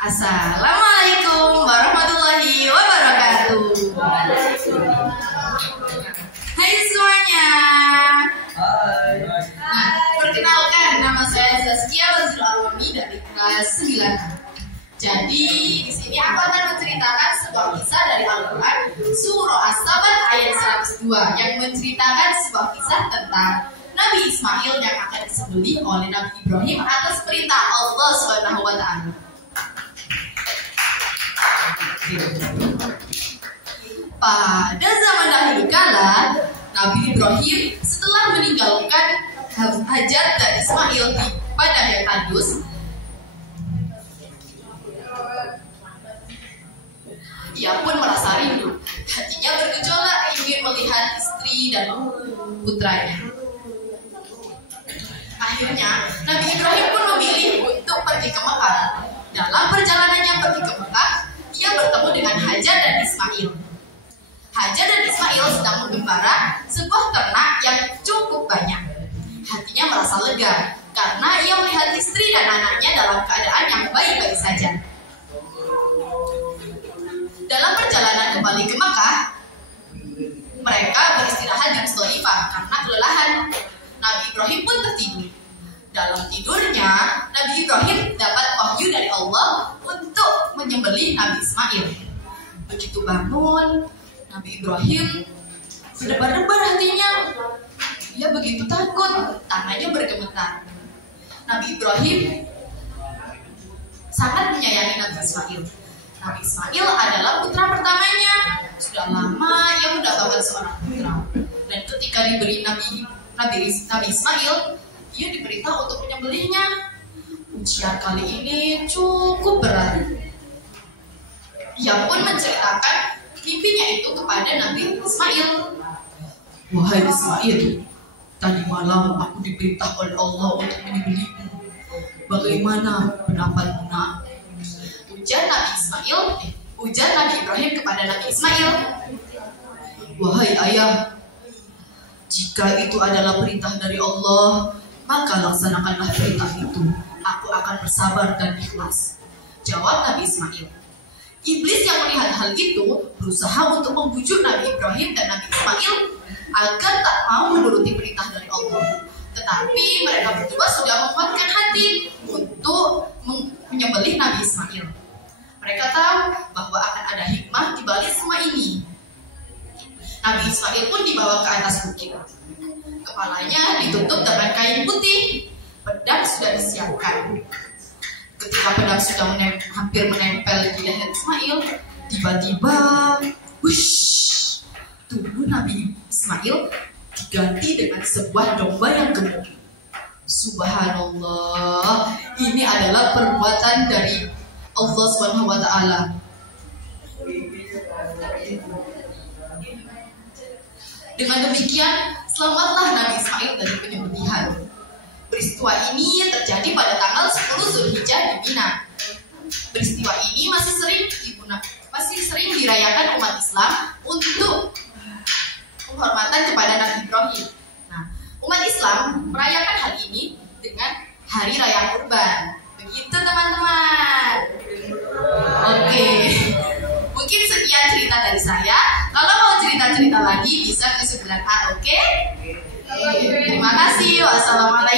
Assalamualaikum warahmatullahi wabarakatuh. Hai semuanya. Nah, perkenalkan, nama saya Zaskia Wazir Alwami dari kelas 9. Jadi di sini aku akan menceritakan sebuah kisah dari Al-Quran Surah As-Sabat ayat 102 yang menceritakan sebuah kisah tentang Nabi Ismail yang akan disembelih oleh Nabi Ibrahim atas perintah Allah Subhanahu wa Ta'ala. Pada zaman dahulu kala, Nabi Ibrahim setelah meninggalkan Hajar dan Ismail di padang yang tandus, ia pun merasa rindu. Hatinya bergejolak ingin melihat istri dan putranya. Akhirnya, Nabi Ibrahim pun memilih untuk pergi ke Mekah. Dalam perjalanannya pergi ke Mekah, ia bertemu dengan Hajar dan Ismail. Hajar dan Ismail sedang mengembara sebuah ternak yang cukup banyak. Hatinya merasa lega karena ia melihat istri dan anaknya dalam keadaan yang baik-baik saja. Dalam perjalanan kembali ke Mekah, mereka beristirahat di Musdalifah karena kelelahan. Nabi Ibrahim pun tertidur. Dalam tidurnya, Nabi Ibrahim dapat wahyu dari Allah untuk menyembelih Nabi Ismail. Begitu bangun, Nabi Ibrahim berdebar-debar hatinya. Ia begitu takut, tangannya bergemetar. Nabi Ibrahim sangat menyayangi Nabi Ismail. Nabi Ismail adalah putra pertamanya. Sudah lama ia mendapatkan seorang putra. Dan ketika diberi Nabi Ismail, ia diperintah untuk menyembelihnya. Ujian kali ini cukup berat. Ia pun menceritakan mimpinya itu kepada Nabi Ismail. Wahai Ismail, tadi malam aku diperintah oleh Allah untuk menyembelihmu. Bagaimana pendapatmu, nak? Ujar Nabi Ibrahim kepada Nabi Ismail. Wahai ayah, jika itu adalah perintah dari Allah, maka laksanakanlah perintah itu. Aku akan bersabar dan ikhlas. Jawab Nabi Ismail. Iblis yang melihat hal itu berusaha untuk membujuk Nabi Ibrahim dan Nabi Ismail agar tak mau menuruti perintah dari Allah. Tetapi mereka berdua sudah menguatkan hati untuk menyembelih Nabi Ismail. Mereka tahu bahwa akan ada hikmah di balik semua ini. Nabi Ismail pun dibawa ke atas bukit. Kepalanya ditutup dengan kain putih. Pedang sudah disiapkan. Ketika pedang sudah hampir menempel di leher Ismail, tiba-tiba, wush, tubuh Nabi Ismail diganti dengan sebuah domba yang gemuk. Subhanallah, ini adalah perbuatan dari Allah Subhanahu wa Ta'ala. Dengan demikian, selamatlah Nabi Ismail dari penyembelihan. Peristiwa ini terjadi pada tanggal 10 Zulhijjah di Mina. Peristiwa ini masih sering dirayakan umat Islam untuk penghormatan kepada Nabi Ibrahim. Nah, umat Islam merayakan hal ini dengan Hari Raya Kurban. Begitu teman-teman. Oke. Mungkin sekian cerita dari saya. Kalau mau cerita-cerita lagi bisa ke sebelah A, oke? Terima kasih. Wassalamualaikum.